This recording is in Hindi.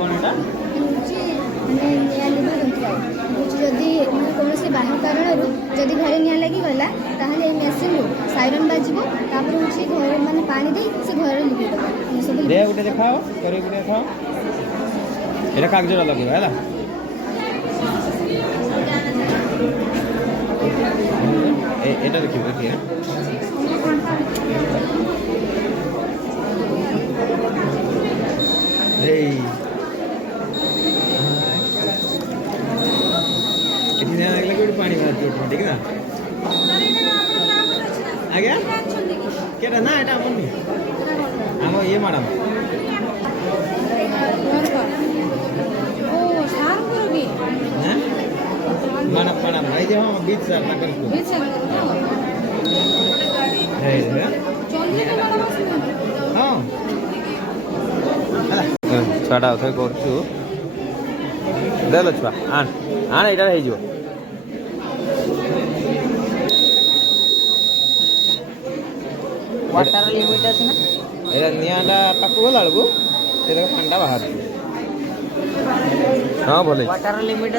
कौन एटा माने निया लिभा यंत्र जदि कौन से बाह्य कारण जदि घरे निया लगी गला ताहले ए मशीन साइरन बाजिबो तापर होची घर माने पानी दे से घर लिभे दबा सब दे उठे देखाओ करे उठे देखाओ एटा कागज लगेबा हैला এটা দেখি দেখি এই এটি না লাগলে কি পানি বাহার অটোমেটিক না আগে কেটা না এটা আপনি আমার ইয়ে ম্যাডাম ओ शाम करोगे হ্যাঁ ম্যাডাম ম্যাডাম এই যে हम बीच से अपना कर को बीच है है चंद्री के बड़ा मशीन हां छाड़ा उठे करछु देलो छुआ आन आन एटा हे जो वाटर लिमिट আছে না एटा नियाडा पाकु होला लगु एटा पांडा बाहर हां बोले वाटर लिमिट